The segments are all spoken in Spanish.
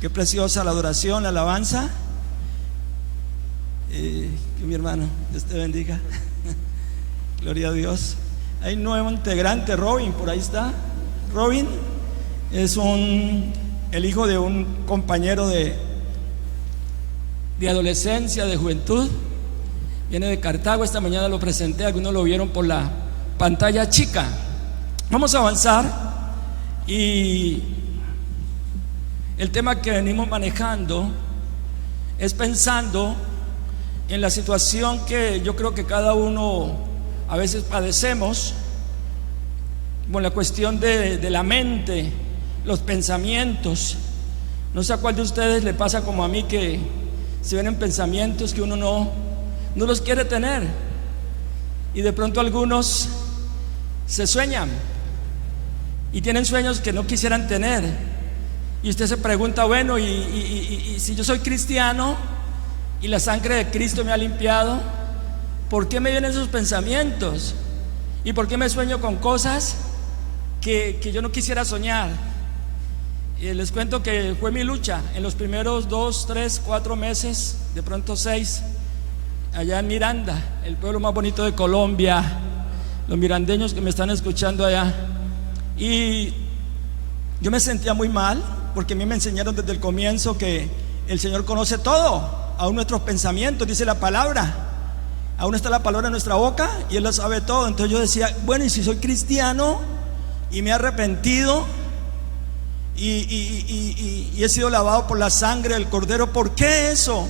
Qué preciosa la adoración, la alabanza. Que mi hermano, Dios te bendiga. Gloria a Dios. Hay un nuevo integrante, Robin, por ahí está. Robin es el hijo de un compañero de adolescencia, de juventud. Viene de Cartago. Esta mañana lo presenté, algunos lo vieron por la pantalla chica. Vamos a avanzar. Y el tema que venimos manejando es pensando en la situación que yo creo que cada uno a veces padecemos, con la cuestión de la mente, los pensamientos. No sé a cuál de ustedes le pasa como a mí, que se ven en pensamientos que uno no los quiere tener, y de pronto algunos se sueñan y tienen sueños que no quisieran tener, y usted se pregunta, bueno, y si yo soy cristiano y la sangre de Cristo me ha limpiado, ¿por qué me vienen esos pensamientos? ¿Y por qué me sueño con cosas que yo no quisiera soñar? Y les cuento que fue mi lucha en los primeros 2, 3, 4 meses, de pronto 6, allá en Miranda, el pueblo más bonito de Colombia, los mirandeños que me están escuchando allá. Y yo me sentía muy mal, porque a mí me enseñaron desde el comienzo que el Señor conoce todo, aún nuestros pensamientos, dice la palabra. Aún está la palabra en nuestra boca y Él lo sabe todo. Entonces yo decía, bueno, y si soy cristiano y me he arrepentido y he sido lavado por la sangre del Cordero, ¿por qué eso?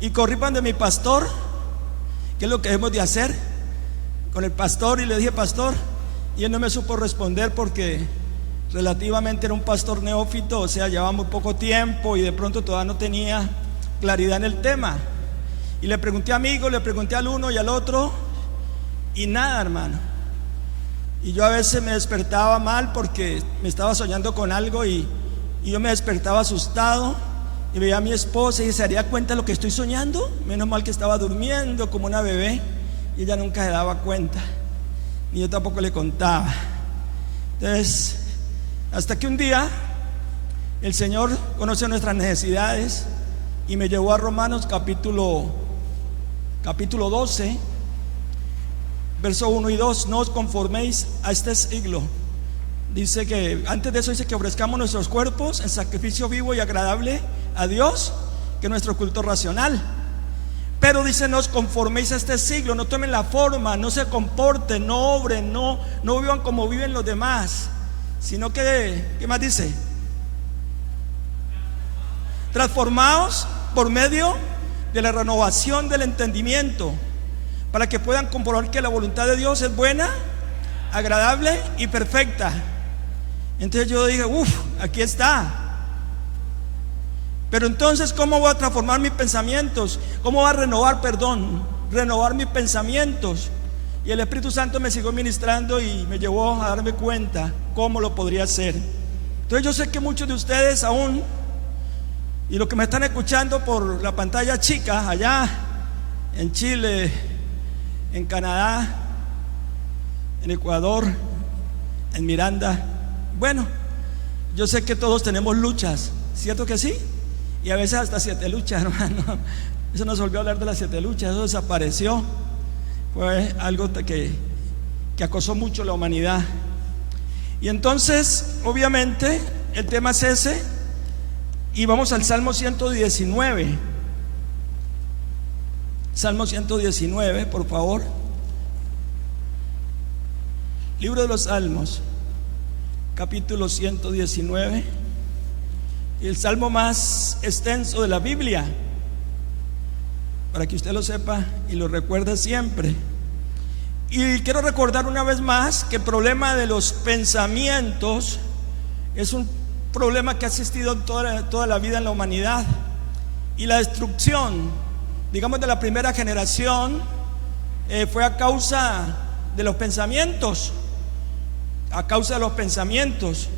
Y corrí para donde mi pastor, ¿qué es lo que debemos de hacer? Con el pastor, y le dije, pastor, y él no me supo responder porque relativamente era un pastor neófito, o sea, llevaba muy poco tiempo y de pronto todavía no tenía claridad en el tema. Y le pregunté a amigos, le pregunté al uno y al otro, y nada, hermano. Y yo a veces me despertaba mal porque me estaba soñando con algo, y yo me despertaba asustado y veía a mi esposa y se daría cuenta de lo que estoy soñando. Menos mal que estaba durmiendo como una bebé y ella nunca se daba cuenta, ni yo tampoco le contaba. Entonces, hasta que un día el Señor conoce nuestras necesidades y me llevó a Romanos capítulo 12, verso 1 y 2. No os conforméis a este siglo. Dice que antes de eso dice que ofrezcamos nuestros cuerpos en sacrificio vivo y agradable a Dios, que es nuestro culto racional. Pero dice, no os conforméis a este siglo. No tomen la forma, no se comporten, no obren, no vivan como viven los demás, sino que, ¿qué más dice? Transformaos por medio de la renovación del entendimiento, para que puedan comprobar que la voluntad de Dios es buena, agradable y perfecta. Entonces yo dije, aquí está. Pero entonces, ¿cómo voy a transformar mis pensamientos? ¿Cómo voy a renovar mis pensamientos? Y el Espíritu Santo me siguió ministrando y me llevó a darme cuenta cómo lo podría hacer. Entonces yo sé que muchos de ustedes aún, y los que me están escuchando por la pantalla chica, allá en Chile, en Canadá, en Ecuador, en Miranda, bueno, yo sé que todos tenemos luchas, ¿cierto que sí? Y a veces hasta 7 luchas, hermano. Eso nos volvió a hablar de las 7 luchas, eso desapareció. Fue algo que acosó mucho a la humanidad. Y entonces, obviamente, el tema es ese. Y vamos al Salmo 119. Salmo 119, por favor. Libro de los Salmos, capítulo 119. El salmo más extenso de la Biblia, para que usted lo sepa y lo recuerde siempre. Y quiero recordar una vez más que el problema de los pensamientos es un problema que ha existido toda la vida en la humanidad. Y la destrucción, digamos, de la primera generación fue a causa de los pensamientos. A causa de los pensamientos.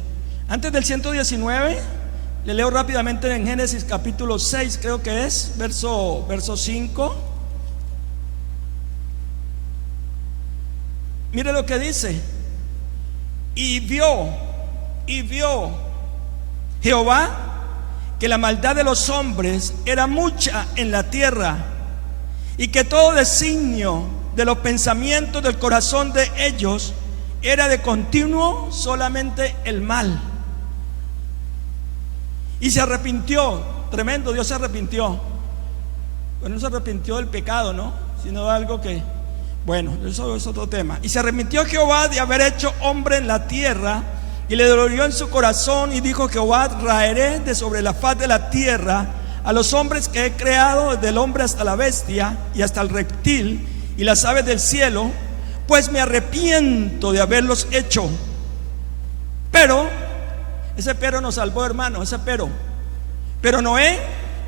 Antes del 119, le leo rápidamente en Génesis capítulo 6, creo que es, verso 5. Mire lo que dice. Y vio Jehová que la maldad de los hombres era mucha en la tierra, y que todo designio de los pensamientos del corazón de ellos era de continuo solamente el mal. Y se arrepintió, tremendo, Dios se arrepintió. Bueno, no se arrepintió del pecado, ¿no? Sino de algo que, bueno, eso es otro tema. Y se arrepintió Jehová de haber hecho hombre en la tierra, y le dolió en su corazón, y dijo: Jehová, raeré de sobre la faz de la tierra a los hombres que he creado, desde el hombre hasta la bestia y hasta el reptil y las aves del cielo, pues me arrepiento de haberlos hecho. Pero, ese pero nos salvó, hermano, ese pero Noé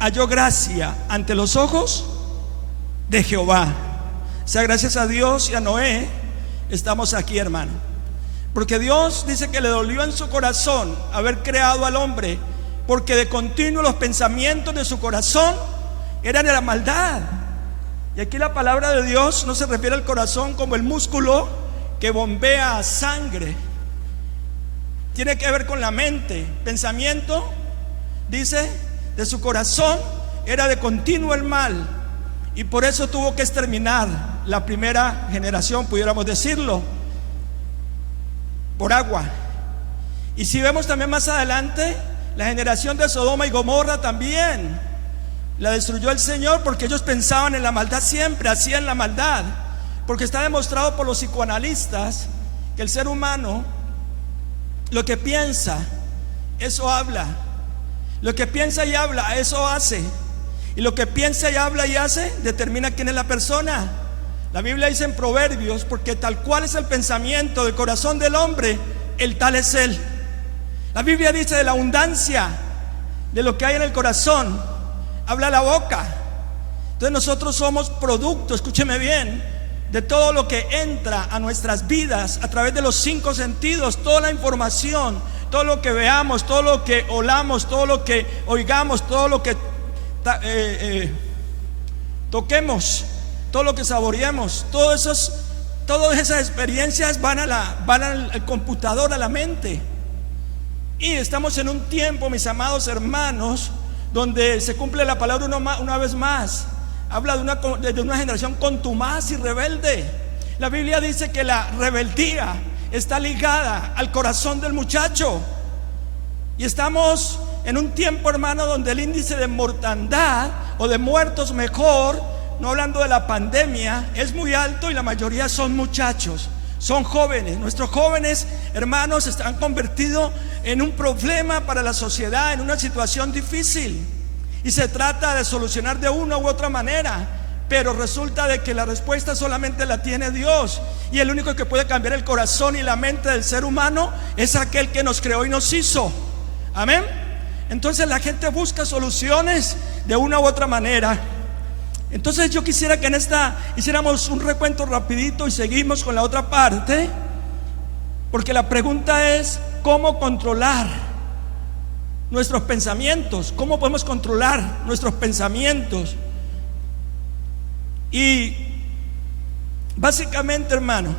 halló gracia ante los ojos de Jehová. O sea, gracias a Dios y a Noé estamos aquí, hermano, porque Dios dice que le dolió en su corazón haber creado al hombre, porque de continuo los pensamientos de su corazón eran de la maldad. Y aquí la palabra de Dios no se refiere al corazón como el músculo que bombea sangre. Tiene que ver con la mente. Pensamiento, dice, de su corazón era de continuo el mal, y por eso tuvo que exterminar la primera generación, pudiéramos decirlo, por agua. Y si vemos también más adelante, la generación de Sodoma y Gomorra también la destruyó el Señor, porque ellos pensaban en la maldad siempre, hacían la maldad. Porque está demostrado por los psicoanalistas que el ser humano, lo que piensa, eso habla. Lo que piensa y habla, eso hace. Y lo que piensa y habla y hace determina quién es la persona. La Biblia dice en Proverbios: porque tal cual es el pensamiento del corazón del hombre, el tal es él. La Biblia dice: de la abundancia de lo que hay en el corazón habla la boca. Entonces nosotros somos producto, escúcheme bien, de todo lo que entra a nuestras vidas a través de los 5 sentidos. Toda la información, todo lo que veamos, todo lo que olamos, todo lo que oigamos, todo lo que toquemos, todo lo que saboreemos, todas esas experiencias van al computador, a la mente. Y estamos en un tiempo, mis amados hermanos, donde se cumple la palabra una vez más. Habla de una generación contumaz y rebelde. La Biblia dice que la rebeldía está ligada al corazón del muchacho. Y estamos en un tiempo, hermano, donde el índice de mortandad o de muertos, mejor, no hablando de la pandemia, es muy alto, y la mayoría son muchachos, son jóvenes. Nuestros jóvenes, hermanos, se han convertido en un problema para la sociedad, en una situación difícil, y se trata de solucionar de una u otra manera, pero resulta de que la respuesta solamente la tiene Dios, y el único que puede cambiar el corazón y la mente del ser humano es aquel que nos creó y nos hizo. Amén. Entonces la gente busca soluciones de una u otra manera. Entonces yo quisiera que en esta hiciéramos un recuento rapidito y seguimos con la otra parte, porque la pregunta es: ¿cómo controlar nuestros pensamientos? ¿Cómo podemos controlar nuestros pensamientos? Y básicamente, hermano,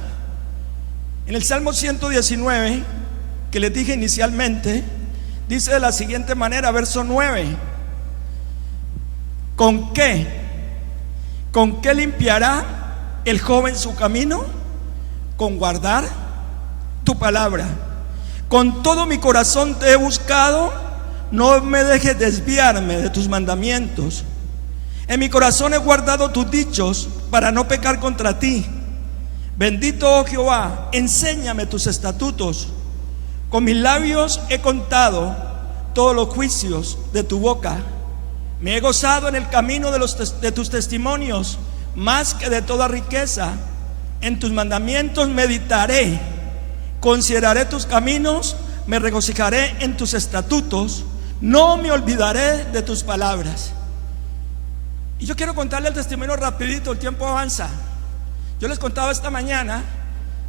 en el Salmo 119, que les dije inicialmente, dice de la siguiente manera, verso 9: ¿con qué limpiará el joven su camino? Con guardar tu palabra. Con todo mi corazón te he buscado, no me dejes desviarme de tus mandamientos. En mi corazón he guardado tus dichos para no pecar contra ti. Bendito, oh Jehová, enséñame tus estatutos. Con mis labios he contado todos los juicios de tu boca. Me he gozado en el camino de tus testimonios, más que de toda riqueza. En tus mandamientos meditaré, consideraré tus caminos, me regocijaré en tus estatutos, no me olvidaré de tus palabras. Y yo quiero contarle el testimonio rapidito, el tiempo avanza. Yo les contaba esta mañana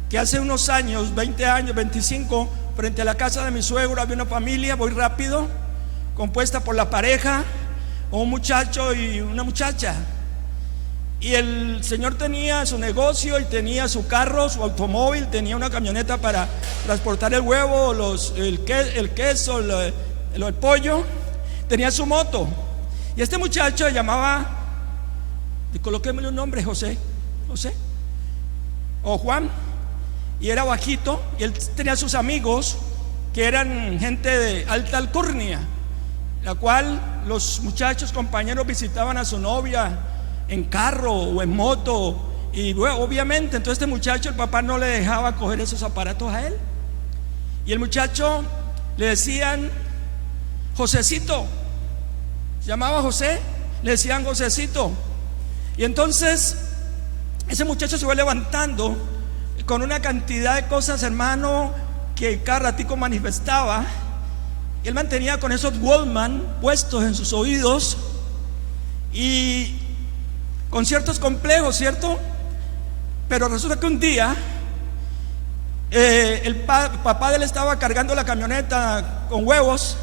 que hace unos años, 20 años, 25, frente a la casa de mi suegro había una familia, voy rápido, compuesta por la pareja, un muchacho y una muchacha. Y el señor tenía su negocio y tenía su carro, su automóvil, tenía una camioneta para transportar el huevo, el queso, el pollo, tenía su moto. Y este muchacho se llamaba, coloquémosle un nombre, José o Juan, y era bajito, y él tenía sus amigos que eran gente de alta alcurnia, la cual los muchachos compañeros visitaban a su novia en carro o en moto, y bueno, obviamente entonces este muchacho, el papá no le dejaba coger esos aparatos a él, y el muchacho le decían Josecito, se llamaba José, le decían Josecito. Y entonces ese muchacho se fue levantando con una cantidad de cosas, hermano, que cada ratico manifestaba. Y él mantenía con esos Walkman puestos en sus oídos y con ciertos complejos, ¿cierto? Pero resulta que un día el papá de él estaba cargando la camioneta con huevos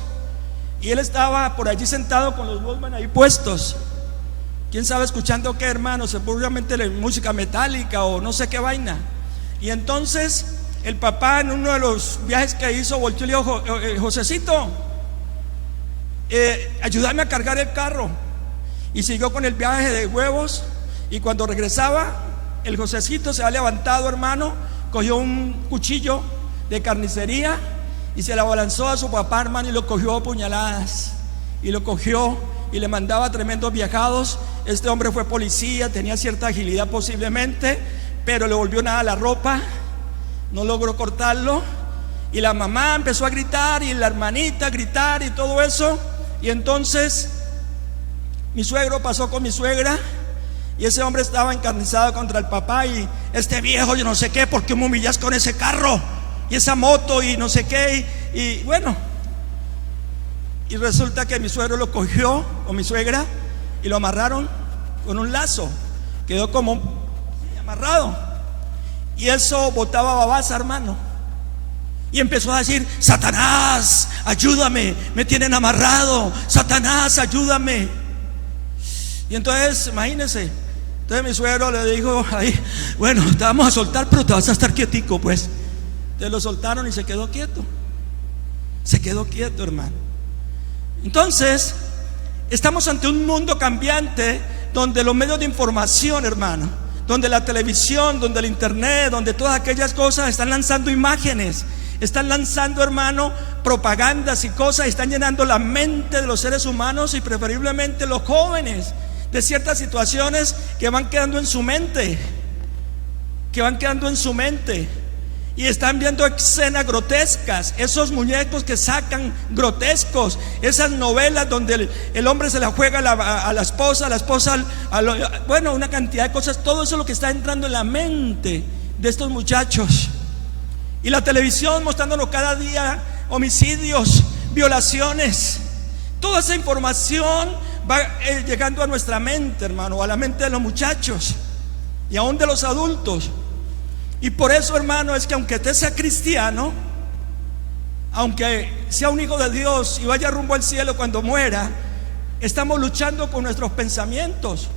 y él estaba por allí sentado con los Walkman ahí puestos. ¿Quién sabe escuchando qué, hermano? Seguramente música metálica o no sé qué vaina. Y entonces el papá, en uno de los viajes que hizo, volteó y le dijo: Josecito, ayúdame a cargar el carro. Y siguió con el viaje de huevos. Y cuando regresaba, el Josecito se ha levantado, hermano, cogió un cuchillo de carnicería y se la abalanzó a su papá, hermano, y lo cogió a puñaladas. Y lo cogió y le mandaba tremendos viajados. Este hombre fue policía, tenía cierta agilidad posiblemente, pero le volvió nada a la ropa, no logró cortarlo. Y la mamá empezó a gritar y la hermanita a gritar y todo eso. Y entonces mi suegro pasó con mi suegra y ese hombre estaba encarnizado contra el papá. Y este viejo, yo no sé qué, ¿por qué me humillas con ese carro y esa moto y no sé qué? Y bueno, y resulta que mi suegro lo cogió, o mi suegra, y lo amarraron con un lazo. Quedó como amarrado. Y eso botaba babasa, hermano. Y empezó a decir: Satanás, ayúdame, me tienen amarrado. Satanás, ayúdame. Y entonces, imagínense, entonces mi suegro le dijo ahí: bueno, te vamos a soltar, pero te vas a estar quietico, pues. Entonces lo soltaron y se quedó quieto. Se quedó quieto, hermano. Entonces, estamos ante un mundo cambiante donde los medios de información, hermano, donde la televisión, donde el internet, donde todas aquellas cosas están lanzando imágenes, están lanzando, hermano, propagandas y cosas, y están llenando la mente de los seres humanos y preferiblemente los jóvenes de ciertas situaciones que van quedando en su mente, y están viendo escenas grotescas, esos muñecos que sacan grotescos, esas novelas donde el hombre se la juega a la esposa, bueno, una cantidad de cosas. Todo eso es lo que está entrando en la mente de estos muchachos. Y la televisión mostrándonos cada día homicidios, violaciones. Toda esa información va llegando a nuestra mente, hermano, a la mente de los muchachos y aún de los adultos. Y por eso, hermano, es que aunque usted sea cristiano, aunque sea un hijo de Dios y vaya rumbo al cielo cuando muera, estamos luchando con nuestros pensamientos.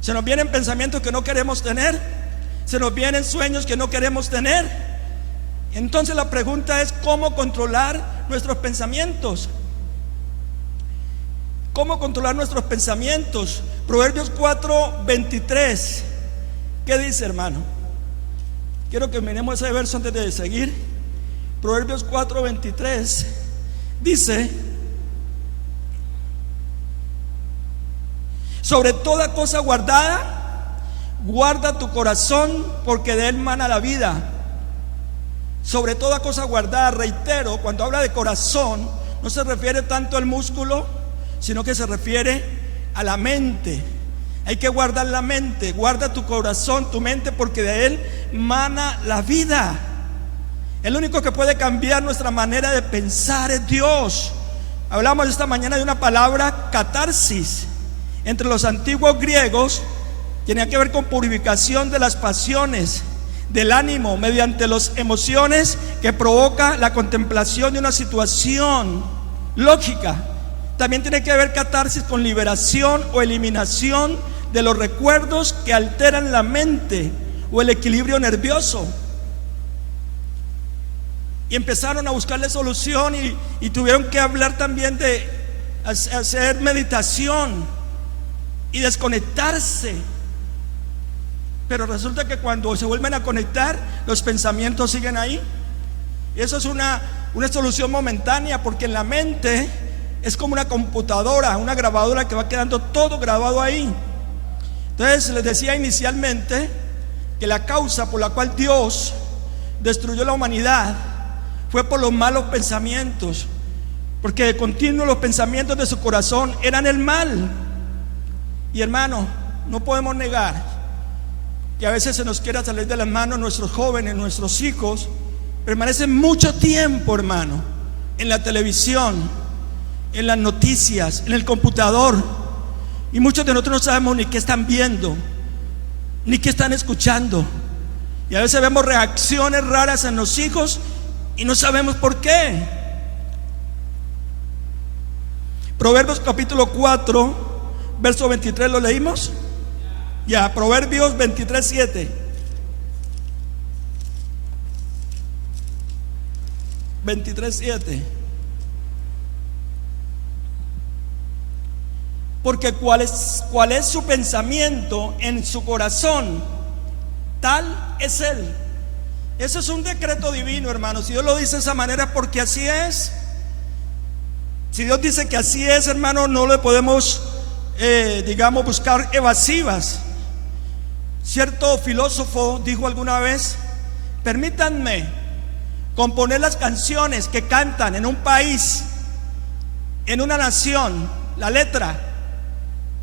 Se nos vienen pensamientos que no queremos tener, se nos vienen sueños que no queremos tener. Entonces la pregunta es: ¿cómo controlar nuestros pensamientos? ¿Cómo controlar nuestros pensamientos? Proverbios 4:23. ¿Qué dice, hermano? Quiero que miremos ese verso antes de seguir. Proverbios 4:23 dice: sobre toda cosa guardada, guarda tu corazón, porque de él mana la vida. Sobre toda cosa guardada, reitero, cuando habla de corazón, no se refiere tanto al músculo, sino que se refiere a la mente. Hay que guardar la mente, guarda tu corazón, tu mente, porque de él mana la vida. El único que puede cambiar nuestra manera de pensar es Dios. Hablamos esta mañana de una palabra, catarsis. Entre los antiguos griegos tenía que ver con purificación de las pasiones, del ánimo, mediante las emociones que provoca la contemplación de una situación lógica. También tiene que ver catarsis con liberación o eliminación de los recuerdos que alteran la mente o el equilibrio nervioso. y empezaron a buscarle solución y tuvieron que hablar también de hacer meditación y desconectarse. Pero resulta que cuando se vuelven a conectar, los pensamientos siguen ahí. Y eso es una solución momentánea, porque en la mente es como una computadora, una grabadora que va quedando todo grabado ahí. Entonces les decía inicialmente que la causa por la cual Dios destruyó la humanidad fue por los malos pensamientos, porque de continuo los pensamientos de su corazón eran el mal. Y hermano, no podemos negar que a veces se nos quiera salir de las manos. Nuestros jóvenes, nuestros hijos permanecen mucho tiempo, hermano, en la televisión, en las noticias, en el computador, y muchos de nosotros no sabemos ni qué están viendo, ni qué están escuchando. Y a veces vemos reacciones raras en los hijos y no sabemos por qué. Proverbios capítulo 4, verso 23, ¿lo leímos? Ya, Proverbios 23, 7. 23, 7. Porque cuál es su pensamiento en su corazón, tal es él. Eso es un decreto divino, hermanos. Si Dios lo dice de esa manera, porque así es. Si Dios dice que así es, hermano, no le podemos buscar evasivas. Cierto filósofo dijo alguna vez: permítanme componer las canciones que cantan en un país, en una nación, la letra,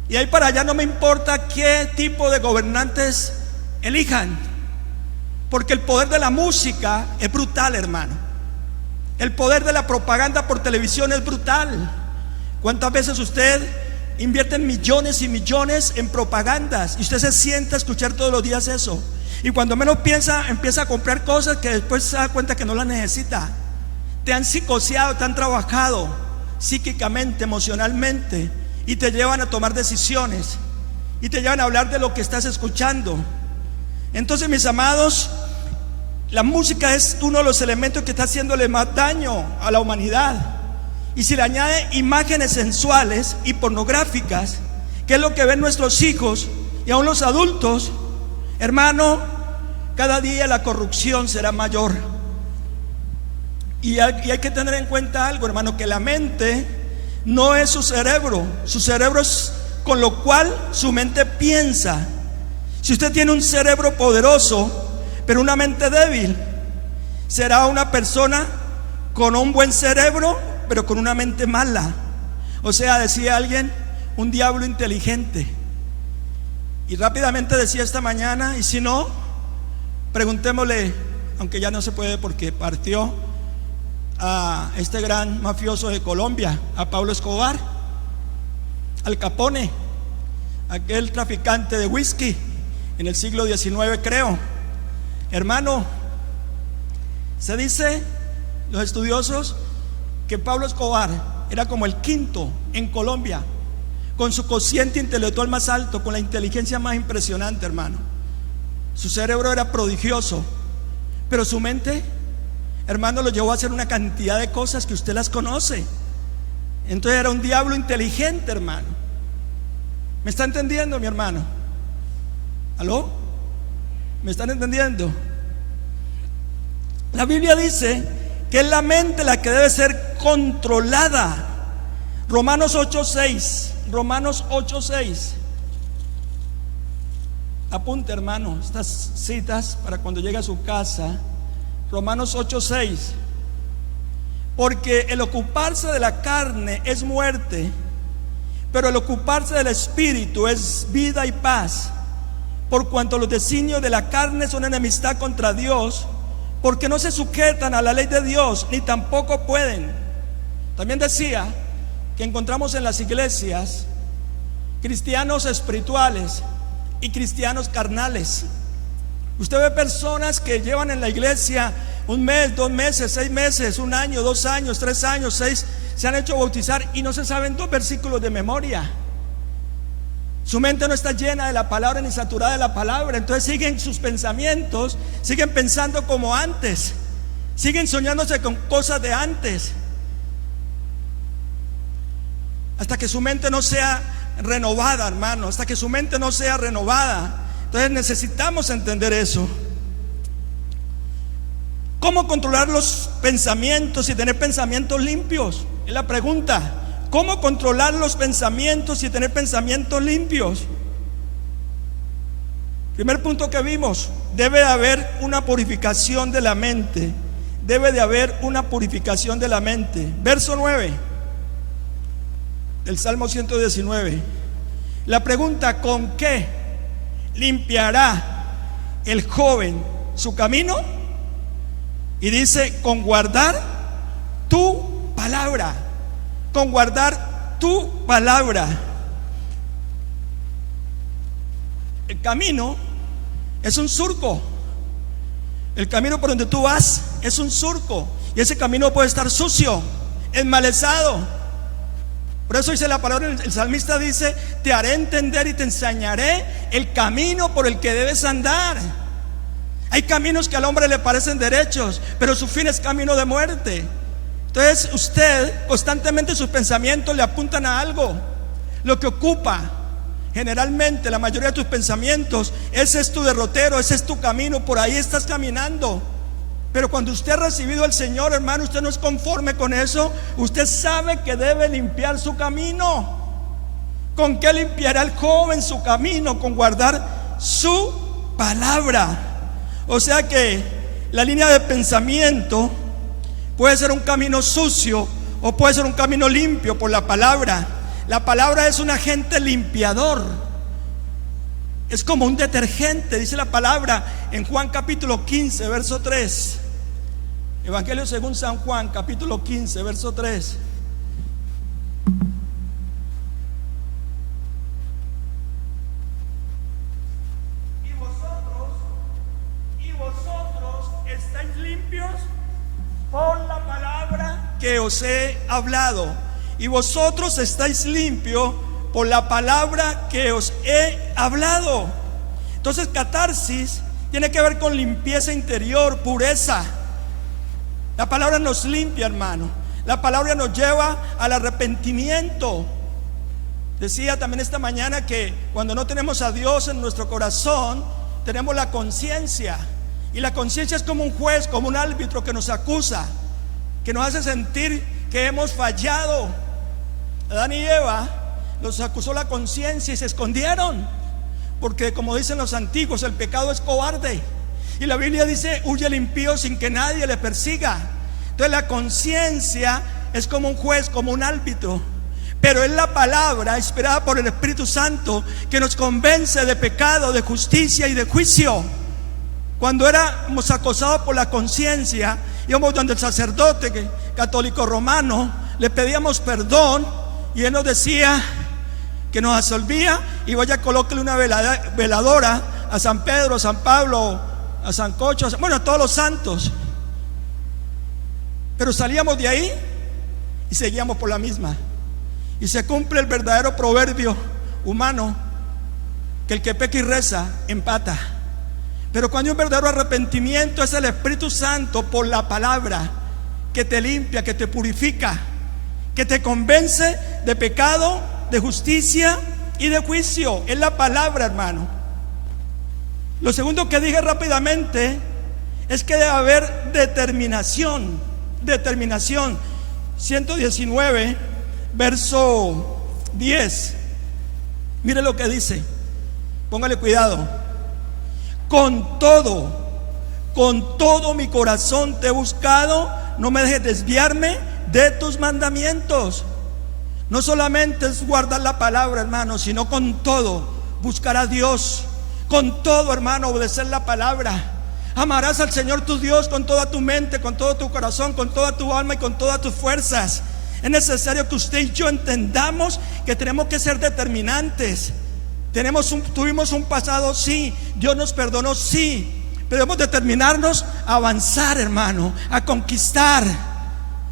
y ahí para allá no me importa qué tipo de gobernantes elijan, porque el poder de la música es brutal, hermano. El poder de la propaganda por televisión es brutal. ¿Cuántas veces usted invierte millones y millones en propagandas y usted se sienta a escuchar todos los días eso? Y cuando menos piensa, empieza a comprar cosas que después se da cuenta que no las necesita. Te han psicoseado, te han trabajado psíquicamente, emocionalmente, y te llevan a tomar decisiones y te llevan a hablar de lo que estás escuchando. Entonces, mis amados, la música es uno de los elementos que está haciéndole más daño a la humanidad. Y si le añade imágenes sensuales y pornográficas, que es lo que ven nuestros hijos y aún los adultos, hermano, cada día la corrupción será mayor. Y hay que tener en cuenta algo, hermano, que la mente no es su cerebro es con lo cual su mente piensa. Si usted tiene un cerebro poderoso pero una mente débil, será una persona con un buen cerebro pero con una mente mala. O sea, decía alguien, un diablo inteligente. Y rápidamente decía esta mañana, y si no, preguntémosle, aunque ya no se puede porque partió, a este gran mafioso de Colombia, a Pablo Escobar, Al Capone, aquel traficante de whisky en el siglo XIX, creo. Hermano, se dice, los estudiosos, que Pablo Escobar era como el quinto en Colombia, con su cociente intelectual más alto, con la inteligencia más impresionante, hermano. Su cerebro era prodigioso, pero su mente, hermano, lo llevó a hacer una cantidad de cosas que usted las conoce. Entonces era un diablo inteligente, hermano. ¿Me está entendiendo, mi hermano? ¿Aló? ¿Me están entendiendo? La Biblia dice que es la mente la que debe ser controlada. Romanos 8:6. Romanos 8:6. Apunte, hermano, estas citas para cuando llegue a su casa. Romanos 8:6. Porque el ocuparse de la carne es muerte, pero el ocuparse del espíritu es vida y paz. Por cuanto los designios de la carne son enemistad contra Dios, porque no se sujetan a la ley de Dios, ni tampoco pueden. También decía que encontramos en las iglesias cristianos espirituales y cristianos carnales. Usted ve personas que llevan en la iglesia un mes, 2 meses, 6 meses, 1 año, 2 años, 3 años, 6, se han hecho bautizar y no se saben 2 versículos de memoria. Su mente no está llena de la palabra ni saturada de la palabra. Entonces siguen sus pensamientos, siguen pensando como antes. Siguen soñándose con cosas de antes, hasta que su mente no sea renovada, hermano, hasta que su mente no sea renovada. Entonces necesitamos entender eso. ¿Cómo controlar los pensamientos y tener pensamientos limpios? Es la pregunta. ¿Cómo controlar los pensamientos y tener pensamientos limpios? Primer punto que vimos: debe haber una purificación de la mente. Debe de haber una purificación de la mente. Verso 9 del Salmo 119. La pregunta: ¿con qué limpiará el joven su camino? Y dice: con guardar tu palabra. Con guardar tu palabra. El camino es un surco. El camino por donde tú vas es un surco. Y ese camino puede estar sucio, enmalezado. Por eso dice la palabra, el salmista dice: te haré entender y te enseñaré el camino por el que debes andar. Hay caminos que al hombre le parecen derechos, pero su fin es camino de muerte. Entonces usted constantemente, sus pensamientos le apuntan a algo. Lo que ocupa generalmente la mayoría de tus pensamientos, ese es tu derrotero, ese es tu camino, por ahí estás caminando. Pero cuando usted ha recibido al Señor, hermano, usted no es conforme con eso. Usted sabe que debe limpiar su camino. ¿Con qué limpiará el joven su camino? Con guardar su palabra. O sea que la línea de pensamiento puede ser un camino sucio o puede ser un camino limpio por la palabra. La palabra es un agente limpiador. Es como un detergente, dice la palabra en Juan capítulo 15, verso 3. Evangelio según San Juan, capítulo 15, verso 3. Y vosotros estáis limpios por la palabra que os he hablado. Y vosotros estáis limpios por la palabra que os he hablado. Entonces, catarsis tiene que ver con limpieza interior, pureza. La palabra nos limpia, hermano. La palabra nos lleva al arrepentimiento. Decía también esta mañana que cuando no tenemos a Dios en nuestro corazón, tenemos la conciencia. Y la conciencia es como un juez, como un árbitro que nos acusa, que nos hace sentir que hemos fallado. Adán y Eva los acusó la conciencia y se escondieron, porque como dicen los antiguos, el pecado es cobarde. Y la Biblia dice: huye el impío sin que nadie le persiga. Entonces la conciencia es como un juez, como un árbitro, pero es la palabra inspirada por el Espíritu Santo que nos convence de pecado, de justicia y de juicio. Cuando éramos acosados por la conciencia, íbamos donde el sacerdote católico romano, le pedíamos perdón y él nos decía que nos absolvía, y vaya, colóquele una veladora a San Pedro, a San Pablo, a San Cocho, bueno, a todos los santos. Pero salíamos de ahí y seguíamos por la misma. Y se cumple el verdadero proverbio humano, que el que peca y reza empata. Pero cuando hay un verdadero arrepentimiento, es el Espíritu Santo por la palabra que te limpia, que te purifica, que te convence de pecado, de justicia y de juicio. Es la palabra, hermano. Lo segundo que dije rápidamente es que debe haber determinación. Determinación. 119, verso 10. Mire lo que dice. Póngale cuidado. Con todo mi corazón te he buscado, no me dejes desviarme de tus mandamientos. No solamente es guardar la palabra, hermano, sino con todo buscar a Dios. Con todo, hermano, obedecer la palabra. Amarás al Señor tu Dios con toda tu mente, con todo tu corazón, con toda tu alma y con todas tus fuerzas. Es necesario que usted y yo entendamos que tenemos que ser determinantes. Tuvimos un pasado, sí. Dios nos perdonó, sí. Pero debemos determinarnos a avanzar, hermano, a conquistar,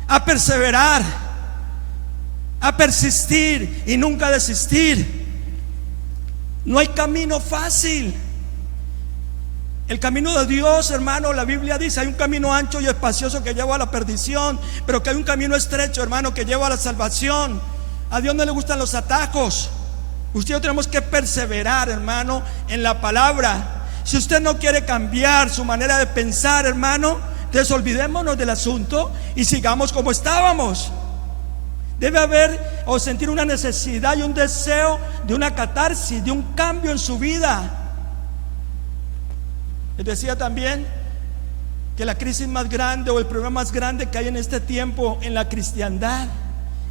a perseverar, a persistir y nunca desistir. No hay camino fácil. El camino de Dios, hermano, la Biblia dice, hay un camino ancho y espacioso que lleva a la perdición, pero que hay un camino estrecho, hermano, que lleva a la salvación. A Dios no le gustan los atajos. Usted y yo tenemos que perseverar, hermano, en la palabra. Si usted no quiere cambiar su manera de pensar, hermano, entonces olvidémonos del asunto y sigamos como estábamos. Debe haber o sentir una necesidad y un deseo de una catarsis, de un cambio en su vida. Les decía también que la crisis más grande o el problema más grande que hay en este tiempo en la cristiandad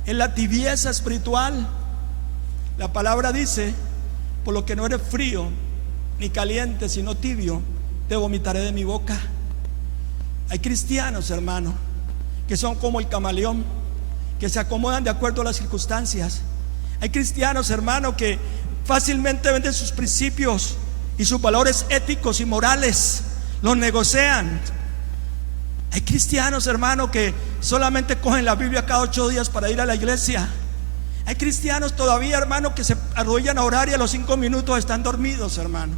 es la tibieza espiritual. La palabra dice: por lo que no eres frío ni caliente, sino tibio, te vomitaré de mi boca. Hay cristianos, hermano, que son como el camaleón, que se acomodan de acuerdo a las circunstancias. Hay cristianos, hermano, que fácilmente venden sus principios y sus valores éticos y morales, los negocian. Hay cristianos, hermano, que solamente cogen la Biblia cada 8 días para ir a la iglesia. Hay cristianos todavía, hermano, que se arrodillan a orar y a los 5 minutos están dormidos, hermano.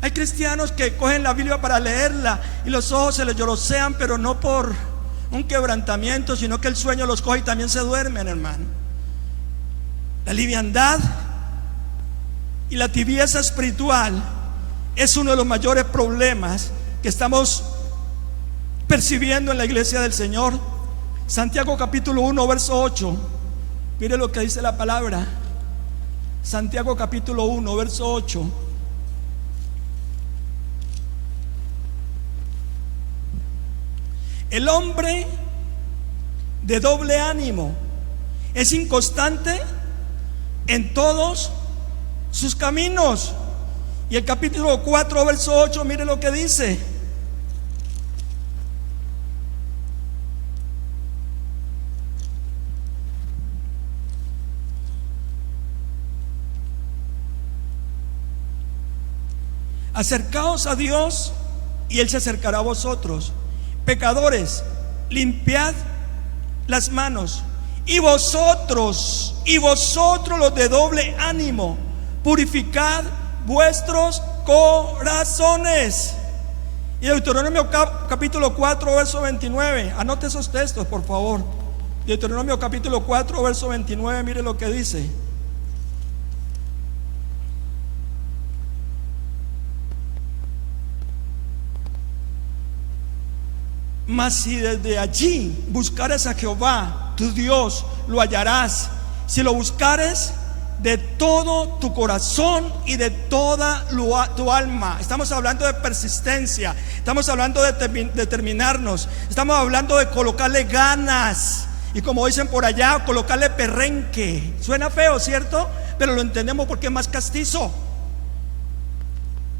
Hay cristianos que cogen la Biblia para leerla y los ojos se les llorosean, pero no por un quebrantamiento, sino que el sueño los coge y también se duermen, hermano. La liviandad y la tibieza espiritual es uno de los mayores problemas que estamos percibiendo en la iglesia del Señor. Santiago capítulo 1 verso 8, mire lo que dice la palabra. Santiago capítulo 1 verso 8. El hombre de doble ánimo es inconstante en todos sus caminos. Y el capítulo 4 verso 8, mire lo que dice: acercaos a Dios y Él se acercará a vosotros. Pecadores, limpiad las manos. Y vosotros los de doble ánimo, purificad vuestros corazones. Y Deuteronomio capítulo 4 verso 29. Anote esos textos, por favor. Deuteronomio capítulo 4 verso 29, mire lo que dice: mas si desde allí buscares a Jehová tu Dios, lo hallarás, si lo buscares de todo tu corazón y de toda tu alma. Estamos hablando de persistencia, estamos hablando de determinarnos, estamos hablando de colocarle ganas, y como dicen por allá, colocarle perrenque. Suena feo, ¿cierto? Pero lo entendemos porque es más castizo.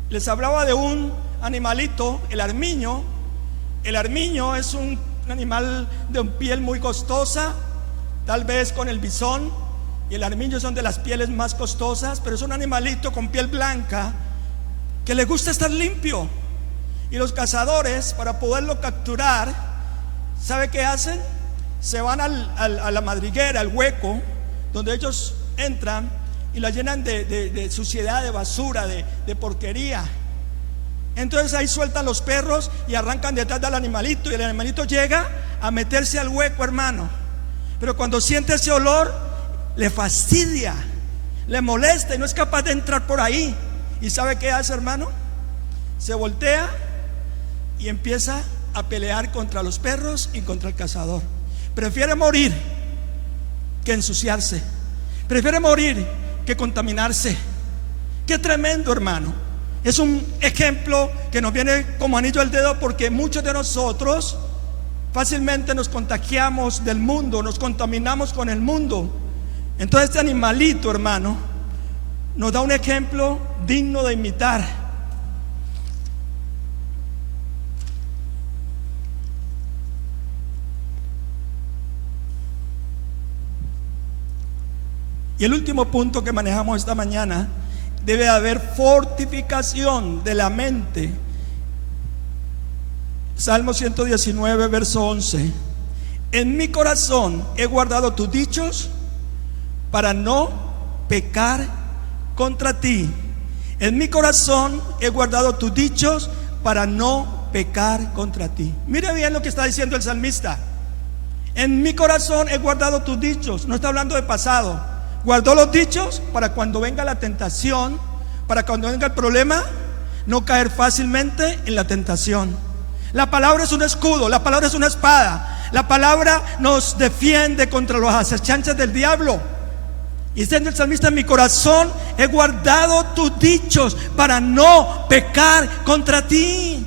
Les hablaba de un animalito, el armiño. El armiño es un animal de piel muy costosa, tal vez con el bisón y el armiño son de las pieles más costosas, pero es un animalito con piel blanca que le gusta estar limpio. Y los cazadores, para poderlo capturar, ¿sabe qué hacen? Se van a la madriguera, al hueco donde ellos entran y la llenan de suciedad, de basura, de porquería. Entonces ahí sueltan los perros y arrancan detrás del animalito, y el animalito llega a meterse al hueco, hermano. Pero cuando siente ese olor, le fastidia, le molesta y no es capaz de entrar por ahí. ¿Y sabe qué hace, hermano? Se voltea y empieza a pelear contra los perros y contra el cazador. Prefiere morir que ensuciarse, prefiere morir que contaminarse. Qué tremendo, hermano. Es un ejemplo que nos viene como anillo al dedo, porque muchos de nosotros fácilmente nos contagiamos del mundo, nos contaminamos con el mundo. Entonces este animalito, hermano, nos da un ejemplo digno de imitar. Y el último punto que manejamos esta mañana: debe haber fortificación de la mente. Salmo 119 verso 11: en mi corazón he guardado tus dichos para no pecar contra ti. En mi corazón he guardado tus dichos para no pecar contra ti. Mire bien lo que está diciendo el salmista. En mi corazón he guardado tus dichos. No está hablando de pasado. Guardó los dichos para cuando venga la tentación, para cuando venga el problema, no caer fácilmente en la tentación. La palabra es un escudo, la palabra es una espada. La palabra nos defiende contra las acechanzas del diablo. Y diciendo el salmista: en mi corazón he guardado tus dichos para no pecar contra ti.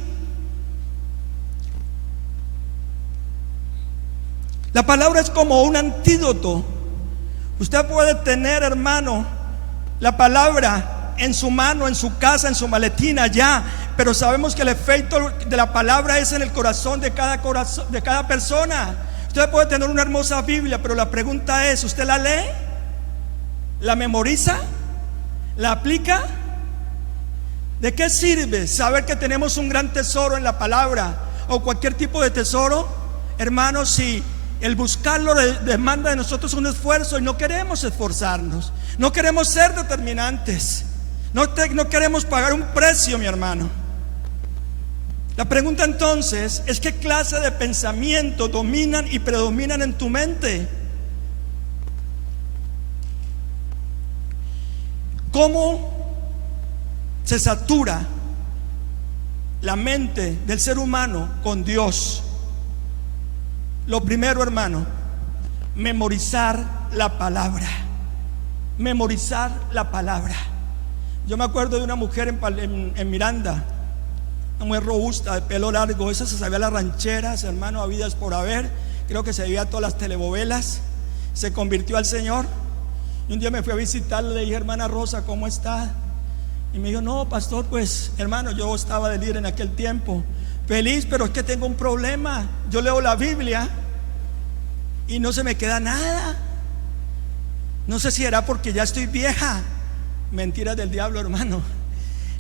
La palabra es como un antídoto. Usted puede tener, hermano, la palabra en su mano, en su casa, en su maletina allá, pero sabemos que el efecto de la palabra es en el corazón de cada persona. Usted puede tener una hermosa Biblia, pero la pregunta es: ¿usted la lee? ¿La memoriza? ¿La aplica? ¿De qué sirve saber que tenemos un gran tesoro en la palabra o cualquier tipo de tesoro, hermanos, si el buscarlo demanda de nosotros un esfuerzo y no queremos esforzarnos, no queremos ser determinantes, no queremos pagar un precio, mi hermano? La pregunta entonces es: ¿qué clase de pensamientos dominan y predominan en tu mente? ¿Cómo se satura la mente del ser humano con Dios? Lo primero, hermano, memorizar la palabra. Memorizar la palabra. Yo me acuerdo de una mujer en Miranda, una mujer robusta, de pelo largo. Esa se sabía las rancheras, hermano, habidas por haber. Creo que se veía todas las telenovelas. Se convirtió al Señor. Y un día me fui a visitarle, le dije: hermana Rosa, ¿cómo está? Y me dijo: no, pastor, pues hermano, yo estaba de líder en aquel tiempo, feliz, pero es que tengo un problema. Yo leo la Biblia y no se me queda nada. No sé si era porque ya estoy vieja. Mentiras del diablo, hermano.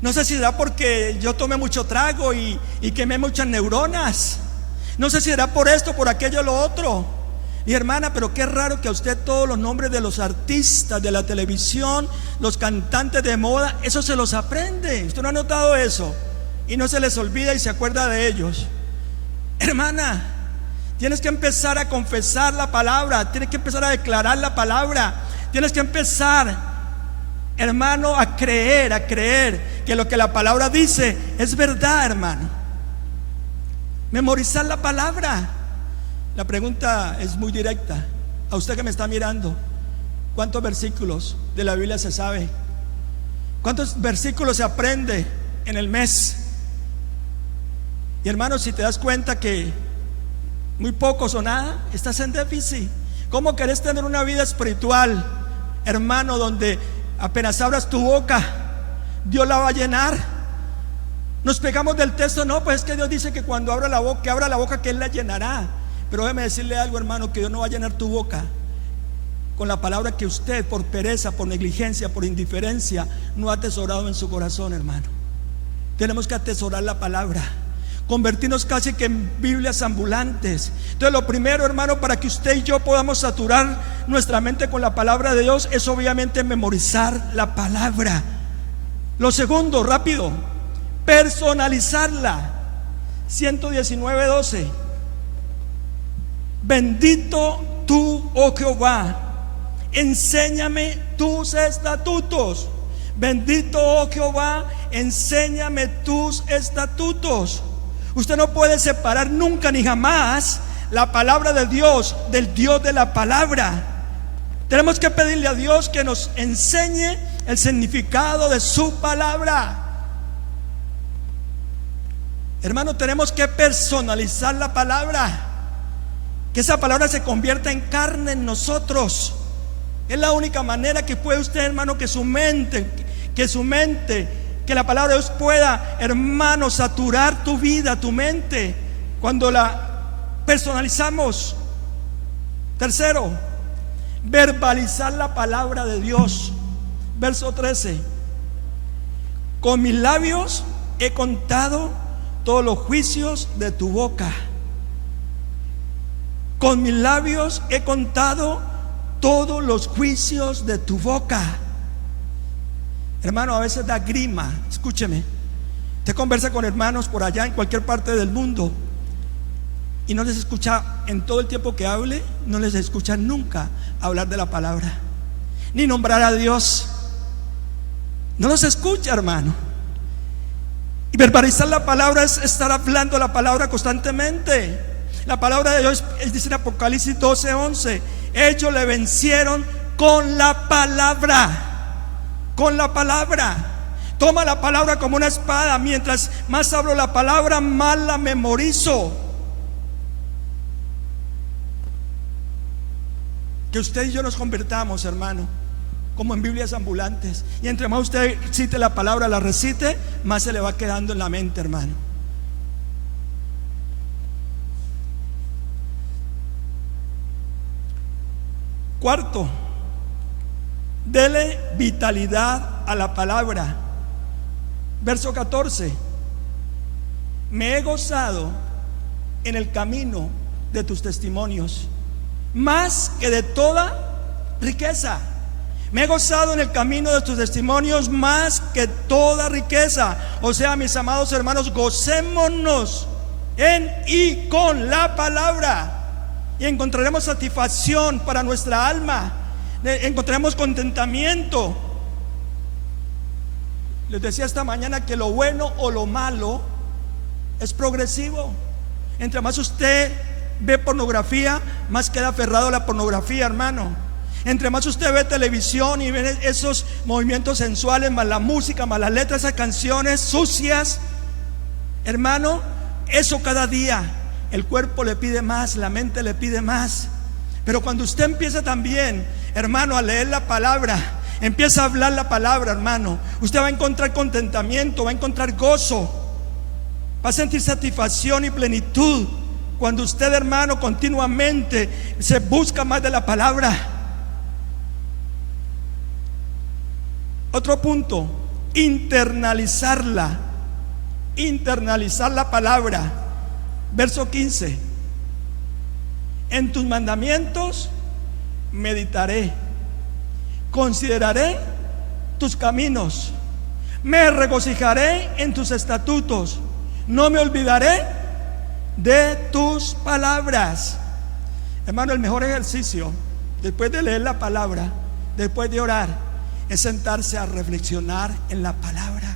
No sé si era porque yo tomé mucho trago y quemé muchas neuronas. No sé si era por esto, por aquello, lo otro. Y hermana, pero qué raro que a usted todos los nombres de los artistas de la televisión, los cantantes de moda, eso se los aprende. ¿Usted no ha notado eso? Y no se les olvida y se acuerda de ellos. Hermana, tienes que empezar a confesar la palabra, tienes que empezar a declarar la palabra, tienes que empezar, hermano, a creer que lo que la palabra dice es verdad, hermano. Memorizar la palabra. La pregunta es muy directa. A usted que me está mirando, ¿cuántos versículos de la Biblia se sabe? ¿Cuántos versículos se aprende en el mes? Y hermano, si te das cuenta que muy pocos o nada, estás en déficit. ¿Cómo querés tener una vida espiritual, hermano, donde apenas abras tu boca, Dios la va a llenar? Nos pegamos del texto: no, pues es que Dios dice que cuando abra la boca, que Él la llenará. Pero déjeme decirle algo, hermano, que Dios no va a llenar tu boca con la palabra que usted, por pereza, por negligencia, por indiferencia, no ha atesorado en su corazón, hermano. Tenemos que atesorar la palabra, convertirnos casi que en Biblias ambulantes. Entonces, lo primero, hermano, para que usted y yo podamos saturar nuestra mente con la palabra de Dios, es obviamente memorizar la palabra. Lo segundo, rápido, personalizarla. 119:12. Bendito tú, oh Jehová, enséñame tus estatutos. Bendito, oh Jehová, enséñame tus estatutos. Usted no puede separar nunca ni jamás la palabra de Dios del Dios de la palabra. Tenemos que pedirle a Dios que nos enseñe el significado de su palabra. Hermano, tenemos que personalizar la palabra. Que esa palabra se convierta en carne en nosotros. Es la única manera que puede usted, hermano, que su mente, que la palabra de Dios pueda, hermano, saturar tu vida, tu mente, cuando la personalizamos. Tercero, verbalizar la palabra de Dios. Verso 13. Con mis labios he contado todos los juicios de tu boca. Con mis labios he contado todos los juicios de tu boca. Hermano, a veces da grima. Escúcheme, usted conversa con hermanos por allá en cualquier parte del mundo y no les escucha en todo el tiempo que hable, no les escucha nunca hablar de la palabra, ni nombrar a Dios. No los escucha, hermano. Y verbalizar la palabra es estar hablando la palabra constantemente. La palabra de Dios dice en Apocalipsis 12:11: ellos le vencieron con la palabra. Con la palabra. Toma la palabra como una espada. Mientras más hablo la palabra, más la memorizo. Que usted y yo nos convertamos, hermano, como en Biblias ambulantes. Y entre más usted cite la palabra, la recite, más se le va quedando en la mente, hermano. Cuarto, dele vitalidad a la palabra. Verso 14: me he gozado en el camino de tus testimonios, más que de toda riqueza. Me he gozado en el camino de tus testimonios más que toda riqueza. O sea, mis amados hermanos, gocémonos en y con la palabra, y encontraremos satisfacción para nuestra alma, encontraremos contentamiento. Les decía esta mañana que lo bueno o lo malo es progresivo. Entre más usted ve pornografía, más queda aferrado a la pornografía, hermano. Entre más usted ve televisión y ve esos movimientos sensuales, más la música, más las letras, esas canciones sucias, hermano, eso cada día el cuerpo le pide más, la mente le pide más. Pero cuando usted empieza también, hermano, a leer la palabra, empieza a hablar la palabra, hermano, usted va a encontrar contentamiento, va a encontrar gozo, va a sentir satisfacción y plenitud. Cuando usted, hermano, continuamente se busca más de la palabra. Otro punto: internalizarla. Internalizar la palabra. Verso 15: en tus mandamientos meditaré, consideraré tus caminos, me regocijaré en tus estatutos, no me olvidaré de tus palabras. Hermano, el mejor ejercicio después de leer la palabra, después de orar, es sentarse a reflexionar en la palabra.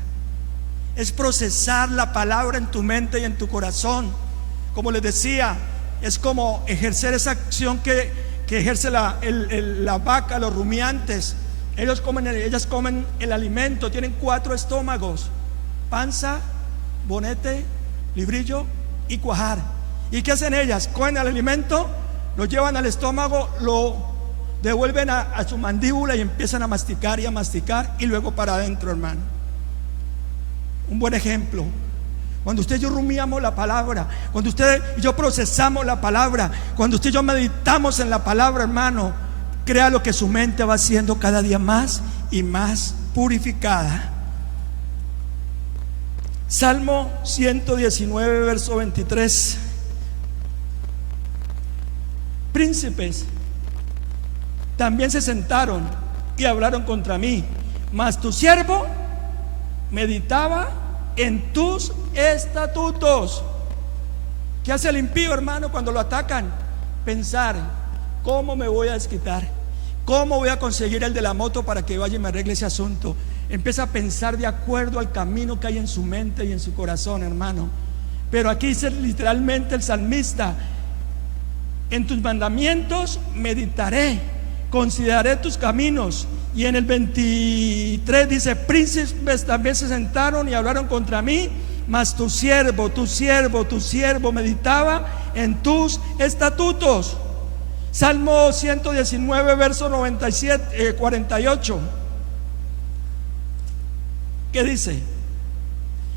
Es procesar la palabra en tu mente y en tu corazón. Como les decía, es como ejercer esa acción que ejerce la vaca, los rumiantes. Ellas comen el alimento, tienen 4 estómagos: panza, bonete, librillo y cuajar. ¿Y qué hacen ellas? Cogen el alimento, lo llevan al estómago, lo devuelven a su mandíbula y empiezan a masticar y luego para adentro, hermano. Un buen ejemplo: cuando usted y yo rumiamos la palabra, cuando usted y yo procesamos la palabra, cuando usted y yo meditamos en la palabra, hermano, créalo que su mente va siendo cada día más y más purificada. Salmo 119, verso 23: príncipes también se sentaron y hablaron contra mí, mas tu siervo meditaba en tus estatutos. ¿Qué hace el impío, hermano, cuando lo atacan? Pensar: ¿cómo me voy a desquitar? ¿Cómo voy a conseguir el de la moto para que vaya y me arregle ese asunto? Empieza a pensar de acuerdo al camino que hay en su mente y en su corazón, hermano. Pero aquí dice literalmente el salmista: en tus mandamientos meditaré, consideraré tus caminos. Y en el 23 dice: príncipes también se sentaron y hablaron contra mí, mas tu siervo meditaba en tus estatutos. Salmo 119, verso 48. ¿Qué dice?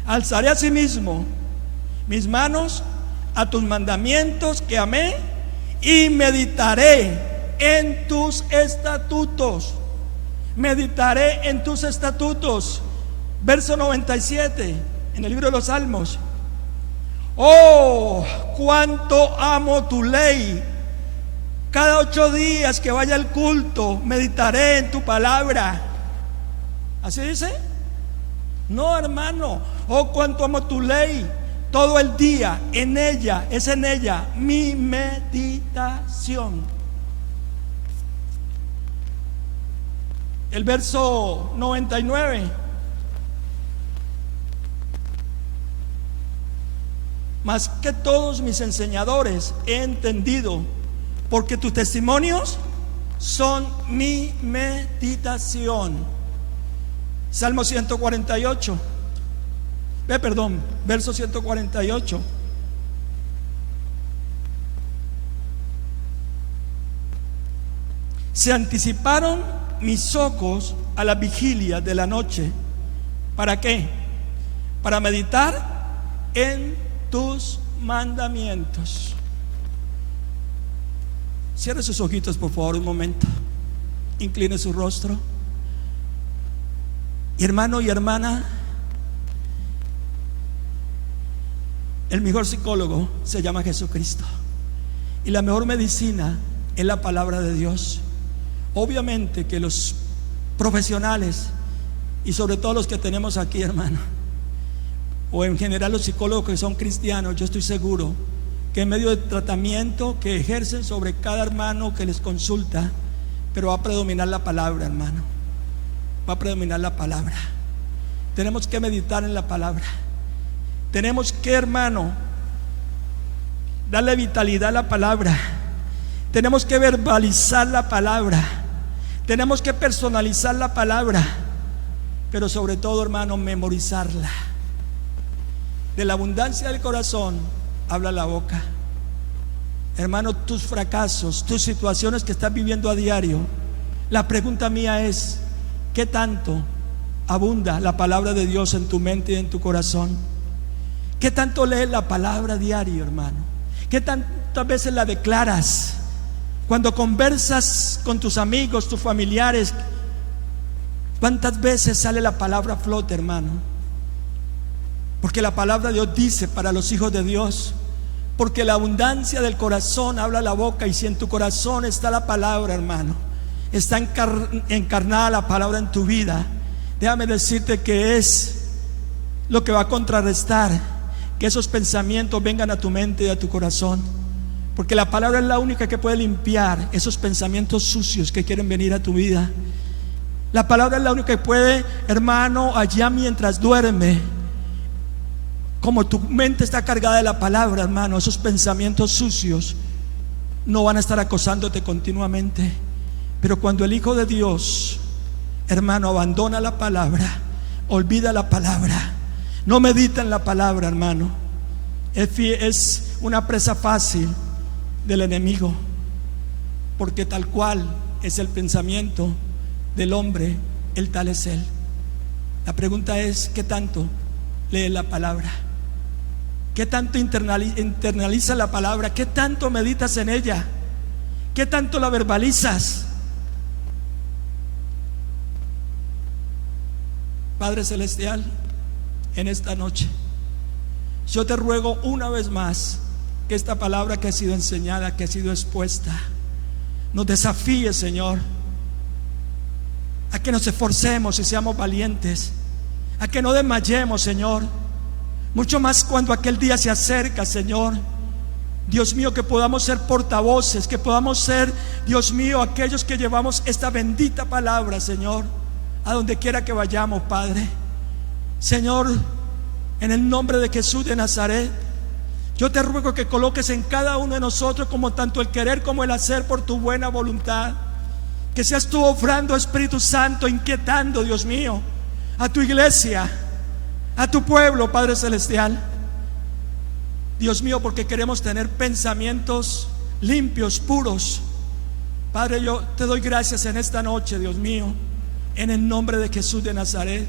Alzaré asimismo mis manos a tus mandamientos que amé, y meditaré en tus estatutos. Meditaré en tus estatutos. Verso 97 en el libro de los Salmos: oh, cuánto amo tu ley. Cada 8 días que vaya al culto, meditaré en tu palabra. ¿Así dice? No, hermano. Oh, cuánto amo tu ley. Todo el día en ella, es en ella mi meditación. El verso 99. Más que todos mis enseñadores he entendido, porque tus testimonios son mi meditación. Salmo 148. Verso 148. Se anticiparon mis ojos a la vigilia de la noche. ¿Para qué? Para meditar en tus mandamientos. Cierre sus ojitos, por favor, un momento. Incline su rostro. Hermano y hermana, el mejor psicólogo se llama Jesucristo, y la mejor medicina es la palabra de Dios. Obviamente que los profesionales, y sobre todo los que tenemos aquí, hermano, o en general los psicólogos que son cristianos, yo estoy seguro que en medio del tratamiento que ejercen sobre cada hermano que les consulta, pero va a predominar la palabra, hermano. Va a predominar la palabra. Tenemos que meditar en la palabra. Tenemos que, hermano, darle vitalidad a la palabra. Tenemos que verbalizar la palabra. Tenemos que personalizar la palabra. Pero sobre todo, hermano, memorizarla. De la abundancia del corazón habla la boca. Hermano, tus fracasos, tus situaciones que estás viviendo a diario, la pregunta mía es: ¿qué tanto abunda la palabra de Dios en tu mente y en tu corazón? ¿Qué tanto lees la palabra diario, hermano? ¿Qué tantas veces la declaras? Cuando conversas con tus amigos, tus familiares, ¿cuántas veces sale la palabra a flote, hermano? Porque la palabra de Dios dice para los hijos de Dios: porque la abundancia del corazón habla la boca. Y si en tu corazón está la palabra, hermano, está encarnada la palabra en tu vida, déjame decirte que es lo que va a contrarrestar que esos pensamientos vengan a tu mente y a tu corazón. Porque la palabra es la única que puede limpiar esos pensamientos sucios que quieren venir a tu vida. La palabra es la única que puede, hermano, allá mientras duerme, como tu mente está cargada de la palabra, hermano, esos pensamientos sucios no van a estar acosándote continuamente. Pero cuando el Hijo de Dios, hermano, abandona la palabra, olvida la palabra, no medita en la palabra, hermano, es una presa fácil del enemigo. Porque tal cual es el pensamiento del hombre, el tal es él. La pregunta es: ¿qué tanto lees la palabra? ¿Qué tanto internaliza la palabra? ¿Qué tanto meditas en ella? ¿Qué tanto la verbalizas? Padre Celestial, en esta noche yo te ruego una vez más que esta palabra que ha sido enseñada, que ha sido expuesta, nos desafíe, Señor, a que nos esforcemos y seamos valientes, a que no desmayemos, Señor. Mucho más cuando aquel día se acerca, Señor. Dios mío, que podamos ser portavoces, que podamos ser, Dios mío, aquellos que llevamos esta bendita palabra, Señor, a donde quiera que vayamos, Padre. Señor, en el nombre de Jesús de Nazaret, yo te ruego que coloques en cada uno de nosotros como tanto el querer como el hacer por tu buena voluntad. Que seas tú obrando, Espíritu Santo, inquietando, Dios mío, a tu iglesia, a tu pueblo, Padre Celestial. Dios mío, porque queremos tener pensamientos limpios, puros. Padre, yo te doy gracias en esta noche, Dios mío, en el nombre de Jesús de Nazaret.